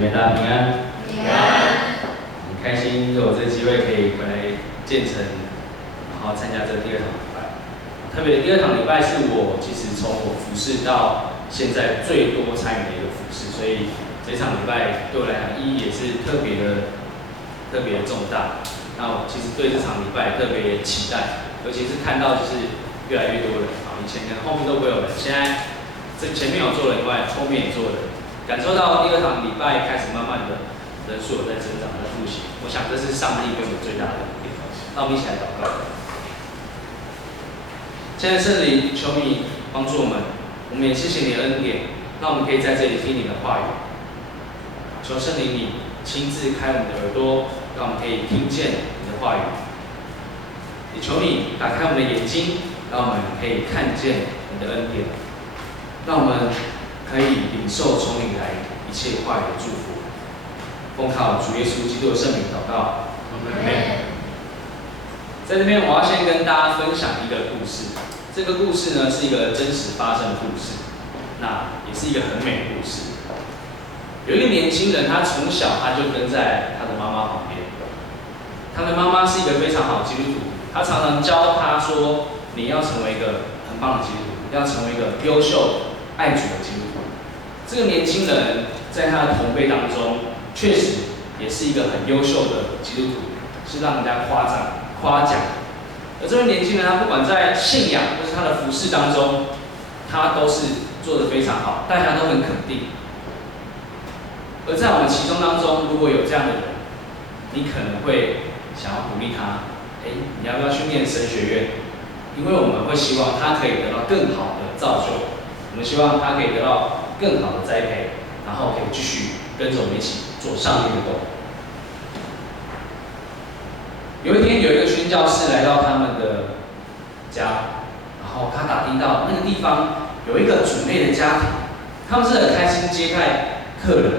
妹大家平安。平安。很开心有这个机会可以回来建成，然后参加这第二堂礼拜。特别的第二堂礼拜是我其实从我服侍到现在最多参与的一个服侍，所以这场礼拜对我来讲意义也是特别的重大。那我其实对这场礼拜特别期待，尤其是看到就是越来越多人啊，以前可能后面都不会有人，现在这前面有做人以外，后面也做人，感受到第二堂礼拜开始慢慢的人数有在增长，在复习。我想这是上帝给我们最大的恩典。那我们一起来祷告。现在圣灵，求你帮助我们，我们也谢谢你的恩典，让我们可以在这里听你的话语。求圣灵你亲自开我们的耳朵，让我们可以听见你的话语。也求你打开我们的眼睛，让我们可以看见你的恩典，让我们可以领受从你来一切话语的祝福。奉靠主耶稣基督的圣名祷告，阿们。在这边，我要先跟大家分享一个故事。这个故事呢，是一个真实发生的故事，那也是一个很美的故事。有一个年轻人，他从小他就跟在他的妈妈旁边。他的妈妈是一个非常好的基督徒，他常常教他说：“你要成为一个很棒的基督徒，要成为一个优秀、爱主的基督徒。”这个年轻人在他的同辈当中，确实也是一个很优秀的基督徒，是让人家夸奖。而这位年轻人，他不管在信仰或是他的服事当中，他都是做得非常好，大家都很肯定。而在我们其中当中，如果有这样的人，你可能会想要鼓励他，你要不要去念神学院？因为我们会希望他可以得到更好的造就，我们希望他可以得到更好的栽培，然后可以继续跟着我们一起做上帝的工。有一天，有一个宣教士来到他们的家，然后他打听到那个地方有一个主内的家庭，他们是很开心接待客人的，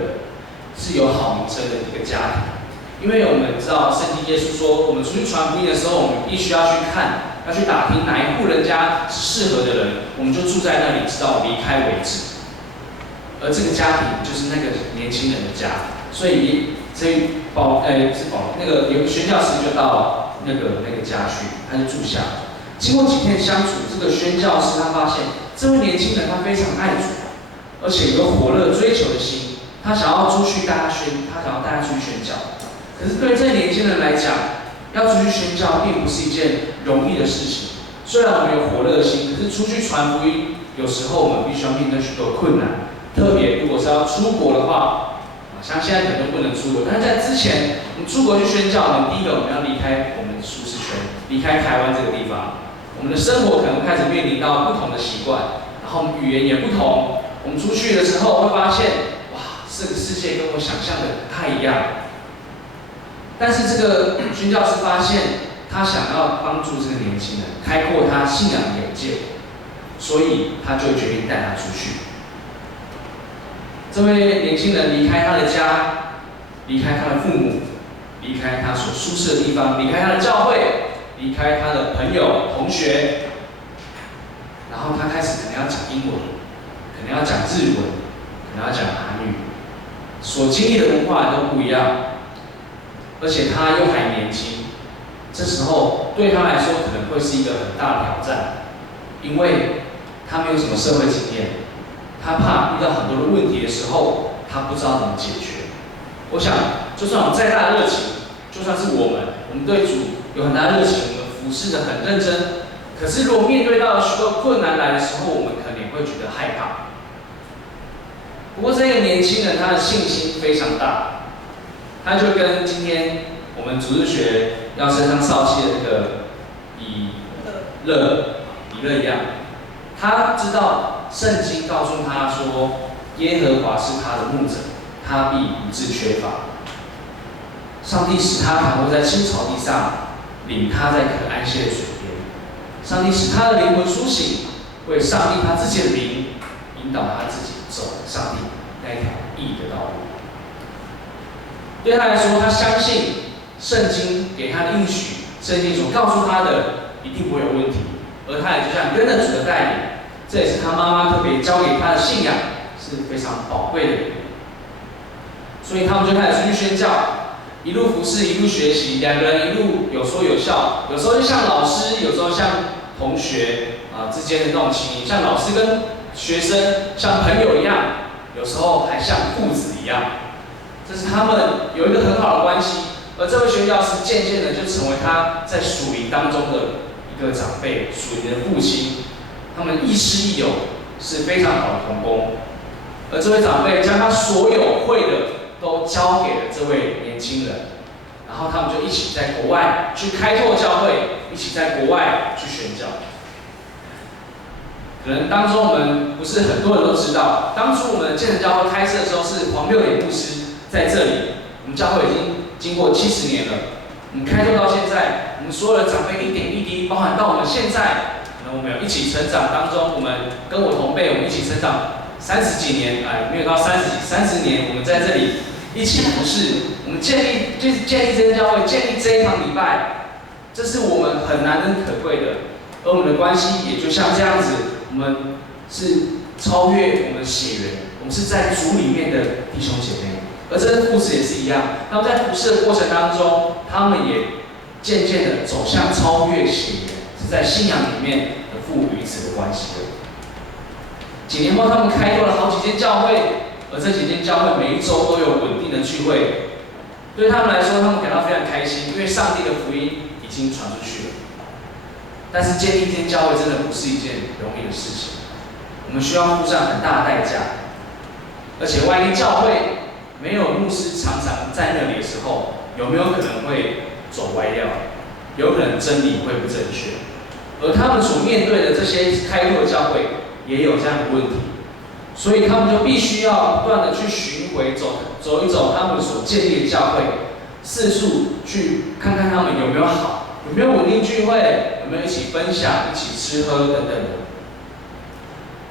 是有好名声的一个家庭。因为我们知道圣经耶稣说，我们出去传福音的时候，我们必须要去看，要去打听哪一户人家是适合的人，我们就住在那里，直到离开为止。而这个家庭就是那个年轻人的家，所以那个有个宣教师就到那个家去，他就住下。经过几天相处，这个宣教师他发现这位年轻人他非常爱主，而且有火热追求的心，他想要出去带他想要带他出去宣教。可是对这个年轻人来讲，要出去宣教并不是一件容易的事情。虽然我们有火热的心，可是出去传福音，有时候我们必须要面对许多困难。特别如果是要出国的话，像现在可能不能出国，但是在之前，我们出国去宣教，第一个我们要离开我们的舒适圈，离开台湾这个地方。我们的生活可能开始面临到不同的习惯，然后语言也不同。我们出去的时候会发现，哇，这个世界跟我想象的不太一样。但是这个宣教师发现，他想要帮助这个年轻人开阔他信仰的眼界，所以他就决定带他出去。这位年轻人离开他的家，离开他的父母，离开他所舒适的地方，离开他的教会，离开他的朋友、同学，然后他开始可能要讲英文，可能要讲日文，可能要讲韩语，所经历的文化都不一样，而且他又还年轻，这时候对他来说可能会是一个很大的挑战，因为他没有什么社会经验。他怕遇到很多的问题的时候，他不知道怎么解决。我想，就算我再大的热情，就算是我们对主有很大的热情，我们服侍得很认真，可是如果面对到许多困难来的时候，我们可能也会觉得害怕。不过这个年轻人他的信心非常大，他就跟今天我们主日学要升上少期的那个以勒一样，他知道。圣经告诉他说：“耶和华是他的牧者，他必不致缺乏。上帝使他躺卧在青草地上，领他在可安歇的水边。上帝使他的灵魂苏醒，为上帝他自己的灵引导他自己走上帝那一条义的道路。”对他来说，他相信圣经给他的应许，圣经所告诉他的一定不会有问题，而他也就像跟着主的带领。这也是他妈妈特别教给他的信仰，是非常宝贵的。所以他们就开始出去宣教，一路服侍，一路学习，两个人一路有说有笑，有时候就像老师，有时候像同学之间的那种情谊，像老师跟学生，像朋友一样，有时候还像父子一样。这是他们有一个很好的关系，而这位宣教师渐渐的就成为他在属灵当中的一个长辈，属灵的父亲。他们亦师亦友，是非常好的同工。而这位长辈将他所有会的都交给了这位年轻人，然后他们就一起在国外去开拓教会，一起在国外去宣教。可能当中我们不是很多人都知道，当初我们建成教会开设的时候是黄六点牧师在这里，我们教会已经经过70年了，我们开拓到现在，我们所有的长辈一点一滴，包含到我们现在，可能我们有一起成长当中，我们跟我同辈，我们一起成长30几年，没有到30年，我们在这里一起服侍，我们建立这间教会，建立这一堂礼拜，这是我们很难能可贵的。而我们的关系也就像这样子，我们是超越我们的血缘，我们是在主里面的弟兄姐妹。而这个故事也是一样，他们在服侍的过程当中，他们也渐渐的走向超越血缘，是在信仰里面的父与子的关系的。几年后，他们开拓了好几间教会，而这几间教会每一周都有稳定的聚会。对他们来说，他们感到非常开心，因为上帝的福音已经传出去了。但是建立一间教会真的不是一件容易的事情，我们需要付上很大的代价。而且万一教会没有牧师常常在那里的时候，有没有可能会走歪掉？有可能真理会不正确。而他们所面对的这些开拓的教会也有这样的问题，所以他们就必须要不断的去巡回走一走他们所建立的教会，四处去看看他们有没有好，有没有稳定聚会，有没有一起分享、一起吃喝等等的。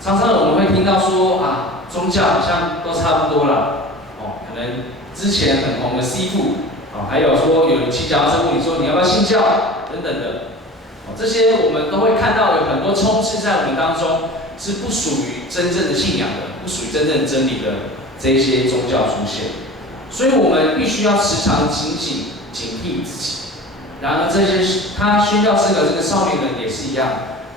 常常我们会听到说宗教好像都差不多了，可能之前很红的西父，还有说有人骑脚踏车问你说你要不要信教等等的，这些我们都会看到有很多充斥在我们当中，是不属于真正的信仰的，不属于真正真理的这些宗教出现。所以我们必须要时常警惕自己。然而这些他宣教士的这个少年人也是一样，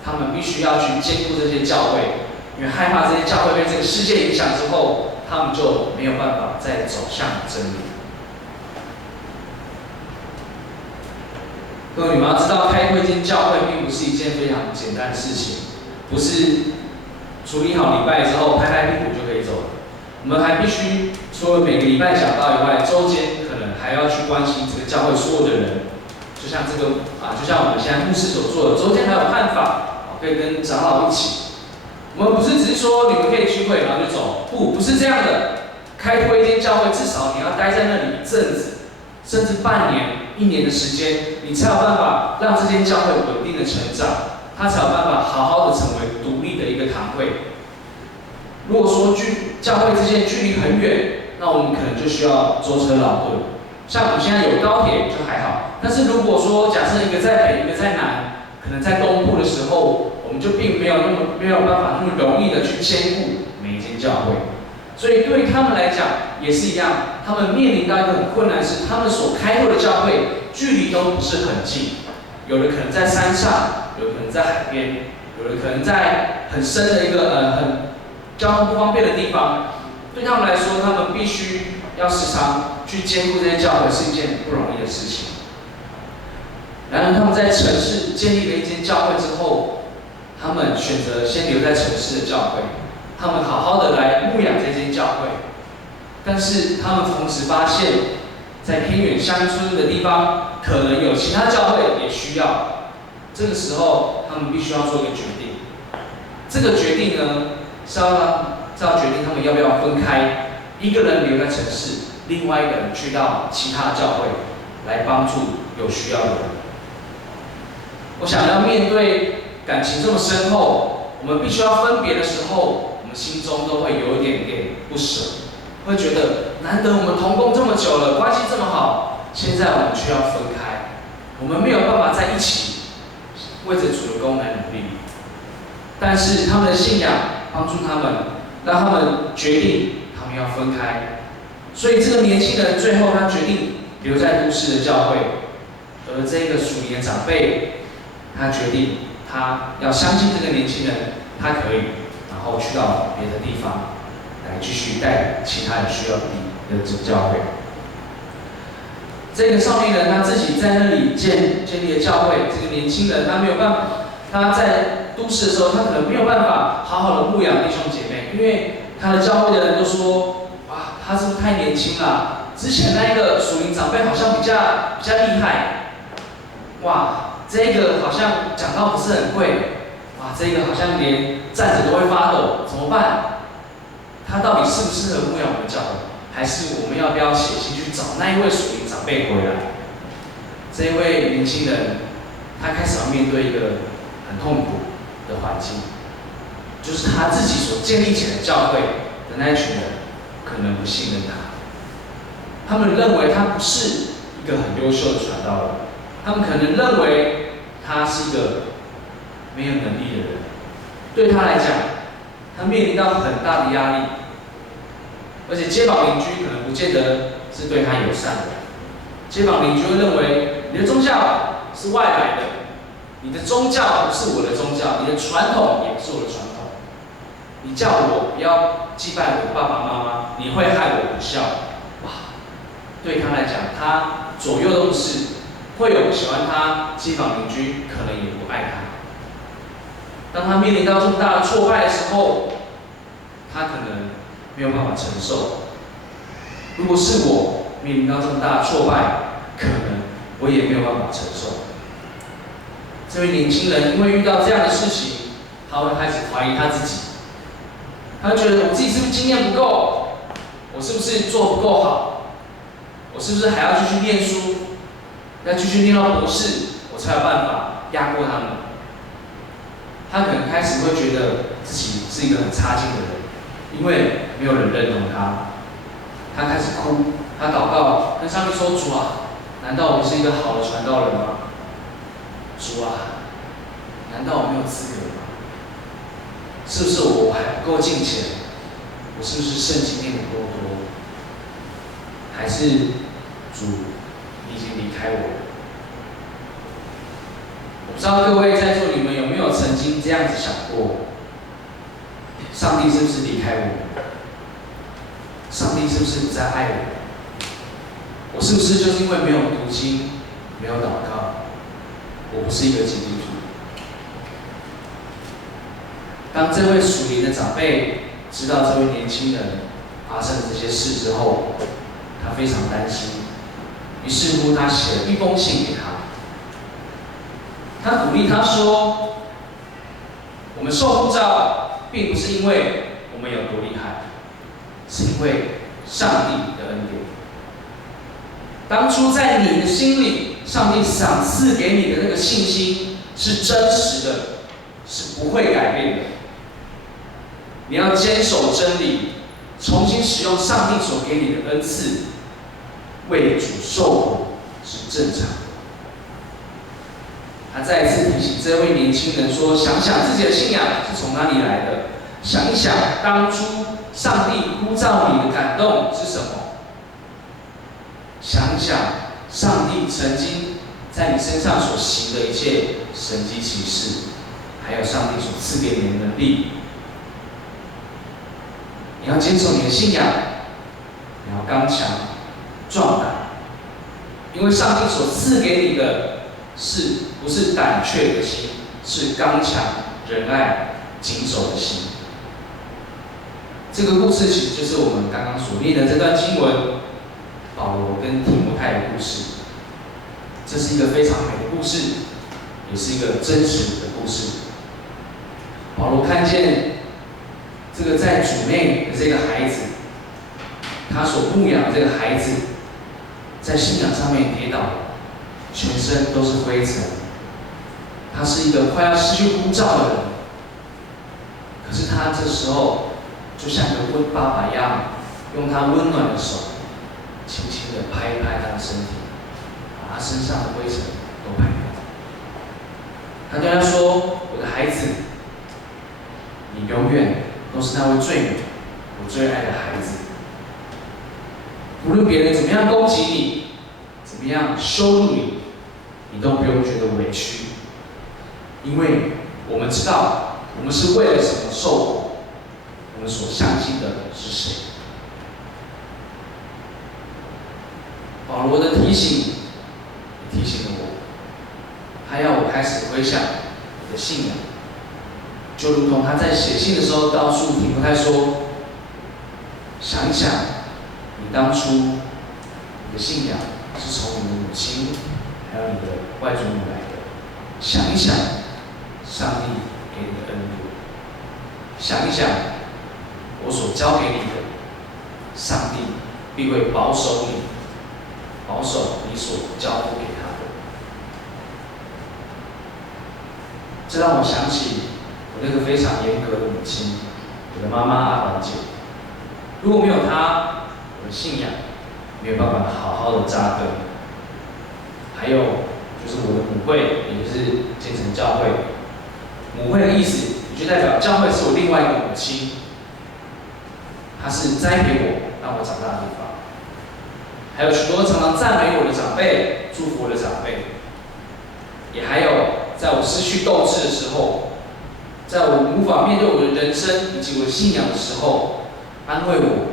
他们必须要去兼顾这些教会，因为害怕这些教会被这个世界影响之后，他们就没有办法再走向真理。各位，你们要知道，开拓一间教会并不是一件非常简单的事情，不是处理好礼拜之后拍拍屁股就可以走了。我们还必须除了每个礼拜讲道以外，周间可能还要去关心这个教会所有的人。就像就像我们现在牧师所做的，周间还有看法，可以跟长老一起。我们不是只是说你们可以聚会然后就走，不是这样的。开拓一间教会，至少你要待在那里一阵子，甚至半年、1年的时间，你才有办法让这间教会稳定的成长，它才有办法好好的成为独立的一个堂会。如果说教会之间距离很远，那我们可能就需要舟车劳顿。像我们现在有高铁就还好，但是如果说假设一个在北，一个在南，可能在东部的时候，我们就并没有办法那么容易的去兼顾每一间教会。所以对他们来讲也是一样，他们面临到一个很困难是，他们所开拓的教会距离都不是很近，有的可能在山上，有的可能在海边，有的可能在很深的一个很交通不方便的地方。对他们来说，他们必须要时常去兼顾这些教会是一件不容易的事情。然而他们在城市建立了一间教会之后，他们选择先留在城市的教会，他们好好的来牧养这间教会。但是他们同时发现，在偏远乡村的地方，可能有其他教会也需要。这个时候，他们必须要做一个决定。这个决定呢，是要决定他们要不要分开，一个人留在城市，另外一个人去到其他教会来帮助有需要的人。我想要面对感情这么深厚，我们必须要分别的时候，我们心中都会有一点点不舍，会觉得难得我们同工这么久了，关系这么好，现在我们却要分开，我们没有办法在一起为着主的功来努力。但是他们的信仰帮助他们，让他们决定他们要分开。所以这个年轻人最后他决定留在都市的教会，而这个属灵的长辈，他决定他要相信这个年轻人，他可以，然后去到别的地方来继续带其他有需要的教会。这个少年人他自己在那里建立了教会，这个年轻人他没有办法，他在都市的时候，他可能没有办法好好的牧养弟兄姐妹，因为他的教会的人都说，哇，他是不是太年轻了？之前那个属灵长辈好像比较厉害，哇，这个好像讲道不是很会，哇，这个好像连站着都会发抖，怎么办？他到底适不适合牧养我们的教会？还是我们要不要写信去找那一位属灵长辈回来？这一位年轻人，他开始要面对一个很痛苦的环境，就是他自己所建立起来的教会的那一群人，可能不信任他。他们认为他不是一个很优秀的传道人，他们可能认为他是一个没有能力的人。对他来讲，他面临到很大的压力。而且街坊邻居可能不见得是对他友善的，街坊邻居会认为你的宗教是外来的，你的宗教不是我的宗教，你的传统也不是我的传统，你叫我不要祭拜我爸爸妈妈，你会害我不孝。哇，对他来讲，他左右都不是，会有喜欢他街坊邻居，可能也不爱他。当他面临到这么大的挫败的时候，他可能没有办法承受。如果是我面临到这么大的挫败，可能我也没有办法承受。这位年轻人因为遇到这样的事情，他会开始怀疑他自己，他会觉得我自己是不是经验不够，我是不是做不够好，我是不是还要继续念书，要继续念到博士，我才有办法压过他们。他可能开始会觉得自己是一个很差劲的人。因为没有人认同他，他开始哭，他祷告，跟上帝说：“主啊，难道我不是一个好的传道人吗？主啊，难道我没有资格吗？是不是我还不够敬虔？我是不是圣经念得不够多？还是主你已经离开我了？”我不知道各位在座你们有没有曾经这样子想过？上帝是不是离开我？上帝是不是不再爱我？我是不是就是因为没有读经，没有祷告，我不是一个基督徒？当这位属灵的长辈知道这位年轻人发生了这些事之后，他非常担心，于是乎他写了一封信给他。他鼓励他说：“我们受呼召。”并不是因为我们有多厉害，是因为上帝的恩典。当初在你的心里，上帝赏赐给你的那个信心是真实的，是不会改变的。你要坚守真理，重新使用上帝所给你的恩赐，为主受苦是正常的。他再一次提醒这位年轻人说：“想想自己的信仰是从哪里来的，想一想当初上帝呼召你的感动是什么，想想上帝曾经在你身上所行的一切神迹奇事，还有上帝所赐给你的能力。你要坚守你的信仰，你要刚强壮胆，因为上帝所赐给你的不是胆怯的心，是刚强仁爱谨守的心。”这个故事其实就是我们刚刚所念的这段经文，保罗跟提摩太的故事。这是一个非常美的故事，也是一个真实的故事。保罗看见这个在主内的这个孩子，他所牧养的这个孩子，在信仰上面跌倒，全身都是灰尘。他是一个快要失去呼召的人，可是他这时候就像个温爸爸一样，用他温暖的手，轻轻地拍一拍他的身体，把他身上的灰尘都拍掉。他对他说：“我的孩子，你永远都是那位最美、我最爱的孩子。无论别人怎么样攻击你，怎么样羞辱你，你都不用觉得委屈，因为我们知道我们是为了什么受苦，我们所相信的是谁。保罗的提醒也提醒了我，他要我开始回想我的信仰，就如同他在写信的时候告诉提摩太说：想一想，你当初你的信仰是从你的母亲还有你的外祖母来的。想一想，上帝给你的恩典；想一想，我所交给你的，上帝必会保守你，保守你所交付给他的。这让我想起我那个非常严格的母亲，我的妈妈阿环姐。如果没有她，我的信仰没有办法好好的扎根。还有就是我的母会，也就是建成教会。母会的意思，也就代表教会是我另外一个母亲，她是栽培我，让我长大的地方。还有许多常常赞美我的长辈，祝福我的长辈。也还有在我失去斗志的时候，在我无法面对我的人生以及我的信仰的时候，安慰我、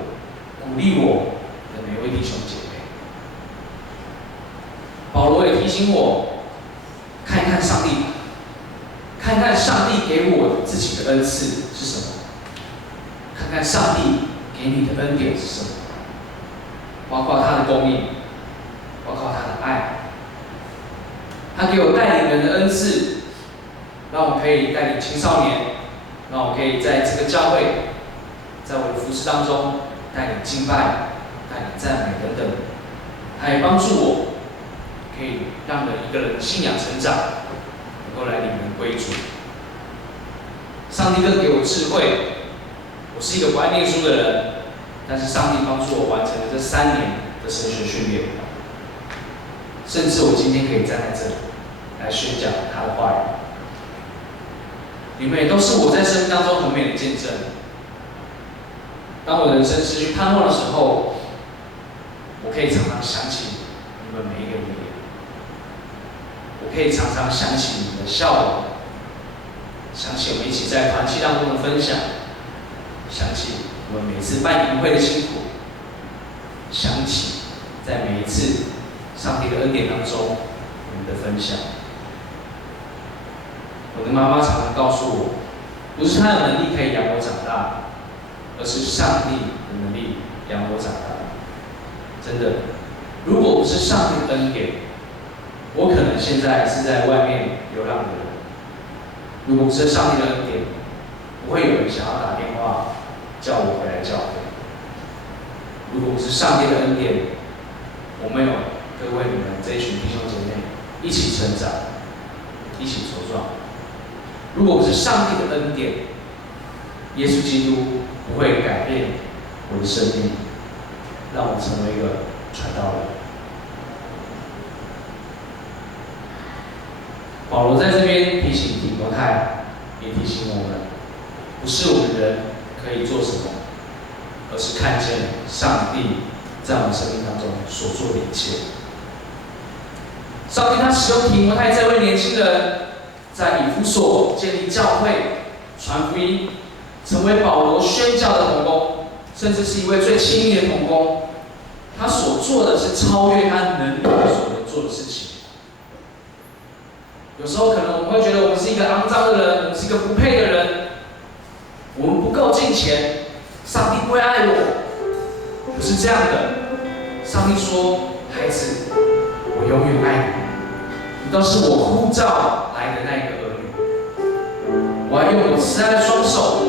鼓励我的每位弟兄姐妹。保罗也提醒我，看一看上帝，看看上帝给我自己的恩赐是什么，看看上帝给你的恩典是什么，包括他的供应，包括他的爱。他给我带领人的恩赐，让我可以带领青少年，让我可以在这个教会，在我的服事当中带领敬拜、带领赞美等等。他也帮助我，可以让一个人的信仰成长，能够来领人归主。上帝更给我智慧，我是一个不爱念书的人，但是上帝帮助我完成了这3年的神学训练，甚至我今天可以站在这里来宣讲他的话语。你们也都是我在生命当中很美的见证。当我人生失去盼望的时候，我可以常常想起你们每一个人的脸，我可以常常想起你们的笑容，想起我们一起在团契当中的分享，想起我们每次办营会的辛苦，想起在每一次上帝的恩典当中我们的分享。我的妈妈常常告诉我，不是她的能力可以养我长大，而是上帝的能力养我长大。真的，如果不是上帝的恩典，我可能现在是在外面流浪的人。如果不是上帝的恩典，不会有人想要打电话叫我回来教会。如果不是上帝的恩典，我没有各位你们这一群弟兄姐妹一起成长，一起茁壮。如果不是上帝的恩典，耶稣基督不会改变我的生命，让我成为一个传道人。保罗在这边提醒提摩太，也提醒我们，不是我们人可以做什么，而是看见上帝在我们生命当中所做的一切。上帝他使用提摩太这位年轻人，在以弗所建立教会、传福音，成为保罗宣教的同工，甚至是一位最亲密的同工。他所做的是超越他能力所能做的事情。有时候可能我们会觉得我们是一个肮脏的人，我们是一个不配的人，我们不够敬虔，上帝不会爱我。不是这样的，上帝说：“孩子，我永远爱你，你都是我呼召来的那一个儿女。我要用我慈爱的双手，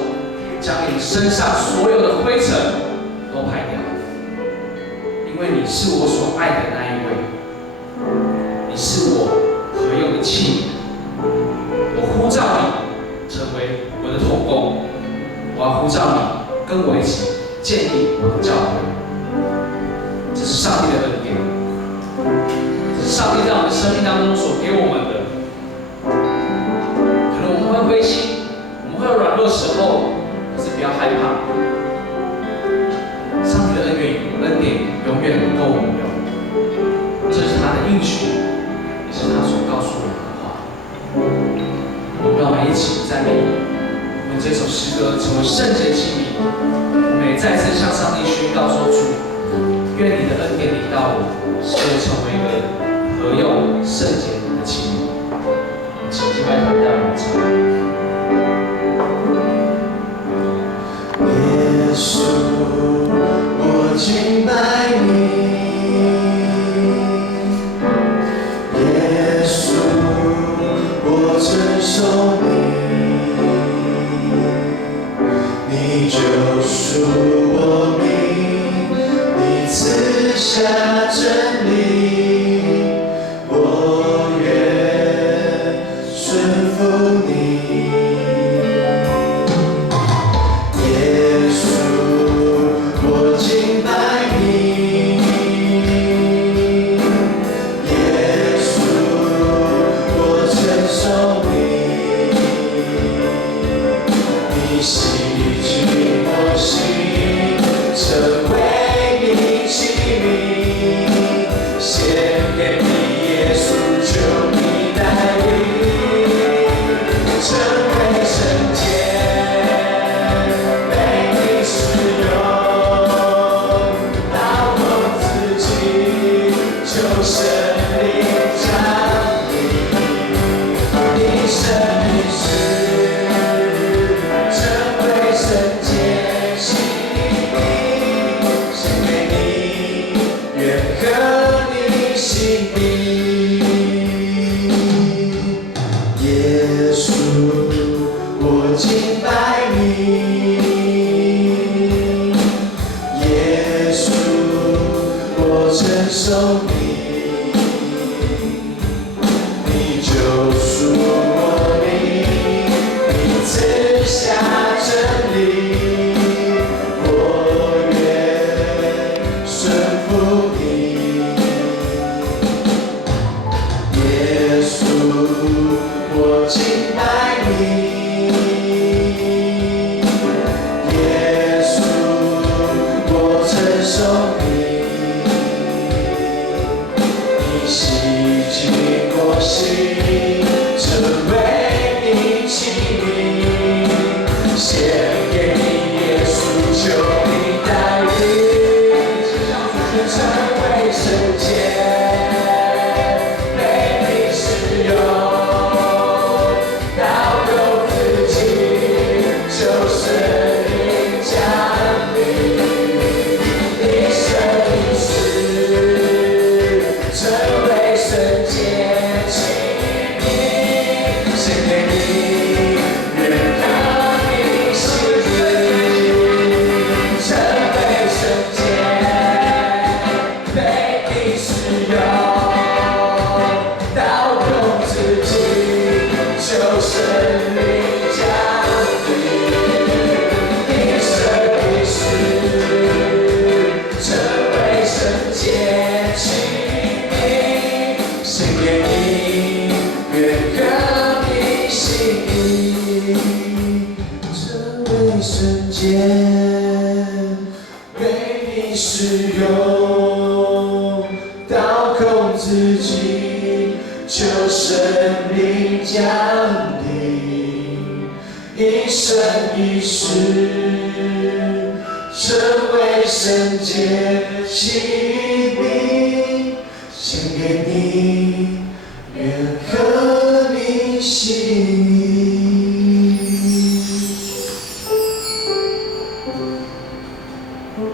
将你身上所有的灰尘都拍掉，因为你是我所爱的那一位，你是我合用的器皿。我呼召你成为我的同工，我要呼召你跟我一起建立我的教会。这是上帝的恩典，这是上帝在我们生命当中所给我们的。可能我们会灰心，我们会有软弱的时候，可是不要害怕。上帝的恩典可以恩典永远够我们用。这是他的应许，也是他所告诉我们的话。让我们一起赞美，我们这首诗歌成为圣洁器皿。我们也再次向上帝宣告说：主，愿你的恩典临到我，使我成为一个合用圣洁的器皿。请敬拜团带我们唱。耶稣，我敬拜你。耶稣，我承受你。你救赎我命，你赐下真理，我愿顺服你。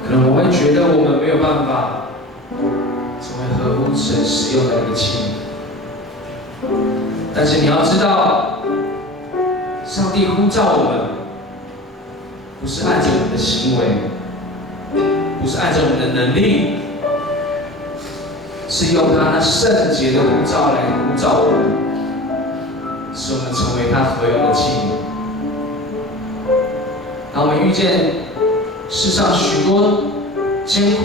可能我会觉得我们没有办法成为合乎神使用的一个器皿，但是你要知道，上帝呼召我们，不是按着我们的行为，不是按着我们的能力，是用他那圣洁的呼召来呼召我们，使我们成为他合用的器皿。当我们遇见世上许多艰苦、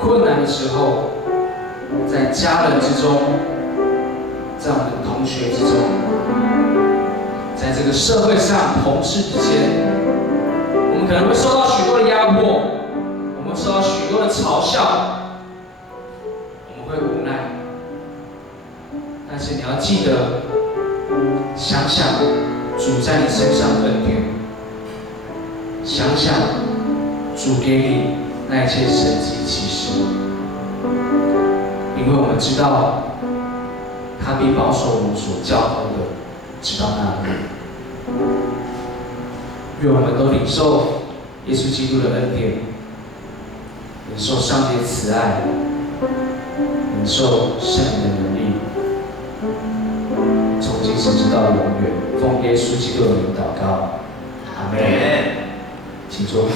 困难的时候，在家人之中，在我们的同学之中，在这个社会上同事之间，我们可能会受到许多的压迫，我们会们受到许多的嘲笑，我们会无奈。但是你要记得，想想主在你身上的恩典，想想主给你那一切神迹奇事，因为我们知道，他必保守我们所交托的，直到那日。愿我们都领受耶稣基督的恩典，领受上帝的慈爱，领受圣灵的能力，从今时直到永远。奉耶稣基督的名祷告，阿门。请坐。